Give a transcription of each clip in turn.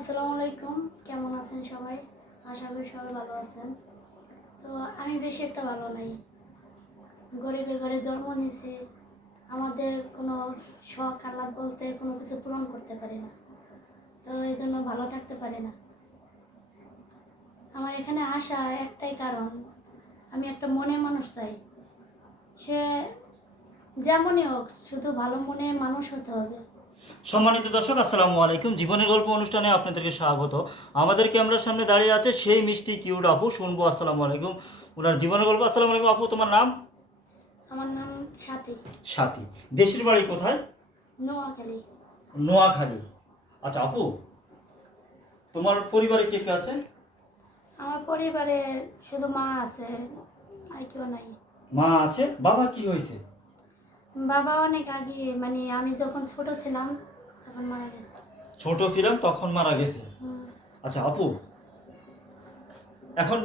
আসসালামু আলাইকুম। কেমন আছেন সবাই? আশা করি সবাই ভালো আছেন। তো আমি বেশি একটা ভালো নাই। গরিবের ঘরে জন্ম নিয়েছি। আমাদের কোনো শখ, আহ্লাদ বলতে কোনো কিছু পূরণ করতে পারি না। তো এই জন্য ভালো থাকতে পারি না। আমার এখানে আসা একটাই কারণ, আমি একটা মনে মানুষ চাই। সে যেমনই হোক, শুধু ভালো মনের মানুষ হতে হবে। সম্মানিত দর্শক আসসালামু আলাইকুম। জীবনের গল্প অনুষ্ঠানে আপনাদেরকে স্বাগত। আমাদের ক্যামেরার সামনে দাঁড়িয়ে আছে সেই মিষ্টি কিউট আপু। শুনব আসসালামু আলাইকুম। ওনার জীবনের গল্প আসসালামু আলাইকুম আপু তোমার নাম? আমার নাম সাথী। সাথী। দেশের বাড়ি কোথায়? নোয়াখালী। নোয়াখালী। আচ্ছা আপু তোমার পরিবারে কে কে আছে? আমার পরিবারে শুধু মা আছে আর কেউ নাই। মা আছে? বাবা কি হয়েছে? বাবা অনেক আগে মানে আমি যখন ছোট ছিলাম তখন মারা গেছে। ছোট ছিলাম তখন মারা গেছে? আচ্ছা আপু এখন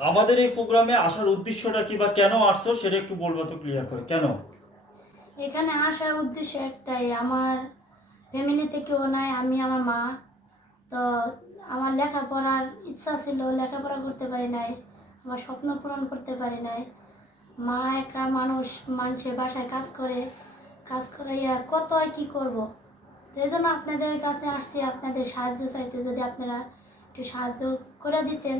আমাদের এই প্রোগ্রামে আসার উদ্দেশ্যটা কি বা কেন আসছো সেটা একটু বলব তো ক্লিয়ার করে। কেন? এখানে আসার উদ্দেশ্য একটাই আমার ফ্যামিলিতে কেউ নাই আমি আমার মা। তো আমার লেখাপড়ার ইচ্ছা ছিল লেখাপড়া করতে পারি নাই আমার স্বপ্ন পূরণ করতে পারি নাই। মা একা মানুষ মানুষের বাসায় কাজ করে কাজ করে ইয়া কত আর কি করব? তো এই জন্য আপনাদের কাছে আসছি আপনাদের সাহায্য চাইতে যদি আপনারা একটু সাহায্য করে দিতেন।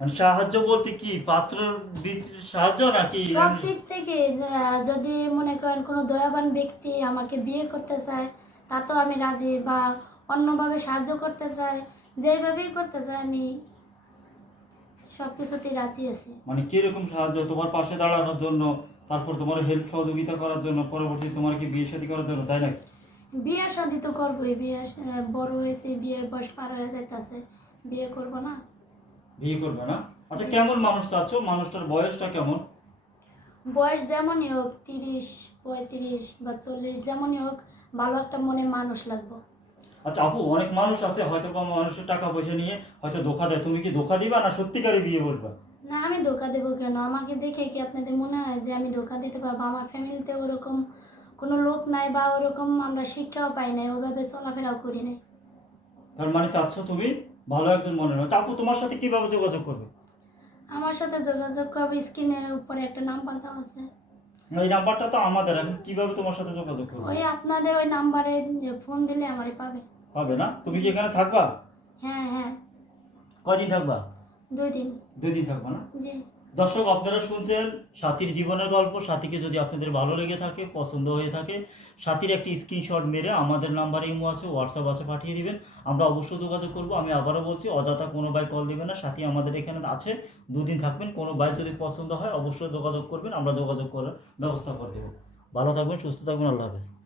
মানে সাহায্য বলতে কি? পাত্র সাহায্য নাকি? সব দিক থেকে যদি মনে করেন কোনো দয়াবান ব্যক্তি আমাকে বিয়ে করতে চায় তা তো আমি রাজি বা অন্যভাবে সাহায্য করতে চাই যেইভাবেই করতে চাই আমি সব কিছুতেই রাজি আছি। মানে কীরকম সাহায্য? তোমার পাশে দাঁড়ানোর জন্য তারপর তোমার হেল্প সহযোগিতা করার জন্য পরবর্তী তোমার কি বিয়ে শাদী করার জন্য তাই নাকি? বিয়ে শাদি তো করবোই বিয়ে বড় হয়েছে বিয়ের বয়স পার হয়ে যাইতেছে। বিয়ে করব না। বিয়ে করবে না? আচ্ছা কেমন মানুষ চাচ্ছ? মানুষটার বয়সটা কেমন? বয়স যেমনই হোক তিরিশ পঁয়ত্রিশ বা চল্লিশ যেমনই হোক ভালো একটা মনে মানুষ লাগবে। আচ্ছা আপু অনেক মানুষ আছে হয়তো বা মানুষের টাকা পয়সা নিয়ে হয়তো ধোকা দেয়। তুমি কি ধোকা দিবা না সত্যিকারে বিয়ে বসবা? না আমি ধোকা দেবো কেন? আমাকে দেখে কি আপনাদের মনে হয় যে আমি ধোকা দিতে পারব? আমার ফ্যামিলিতে ওরকম কোনো লোক নাই বা ওরকম আমরা শিক্ষাও পাই নাই ওভাবে চলাফেরাও করি নাই। তার মানে চাচ্ছ তুমি ভালো একজন মনে হয় আপু তোমার সাথে কীভাবে যোগাযোগ করবে? আমার সাথে যোগাযোগ করবে স্ক্রিনের উপরে একটা নাম্বার দেওয়া আছে। এই নাম্বারটা তো আমাদের আমি কীভাবে তোমার সাথে যোগাযোগ করব? ওই আপনাদের ওই নাম্বারে ফোন দিলে আমারে পাবে। পাবে না? তুমি কি এখানে থাকবা? হ্যাঁ হ্যাঁ। কদিন থাকবা? দুই দিন। দুই দিন থাকবা না? জি। দর্শক, আপনারা শুনছেন সাথীর জীবনের গল্প। সাথীকে যদি আপনাদের ভালো লেগে থাকে, পছন্দ হয়ে থাকে, সাথীর একটি স্ক্রিনশট মেরে আমাদের নাম্বারে ইমো আছে হোয়াটসঅ্যাপ আছে, পাঠিয়ে দিবেন। আমরা অবশ্যই যোগাযোগ করব। আমি আবারও বলছি, অযথা কোনো ভাই কল দিবেন না। সাথী আমাদের এখানে আছে, দুদিন থাকবেন। কোনো ভাই যদি পছন্দ হয়, অবশ্যই যোগাযোগ করবেন। আমরা যোগাযোগ করার ব্যবস্থা করে দেবো। ভালো থাকবেন, সুস্থ থাকবেন। আল্লাহ হাফেজ।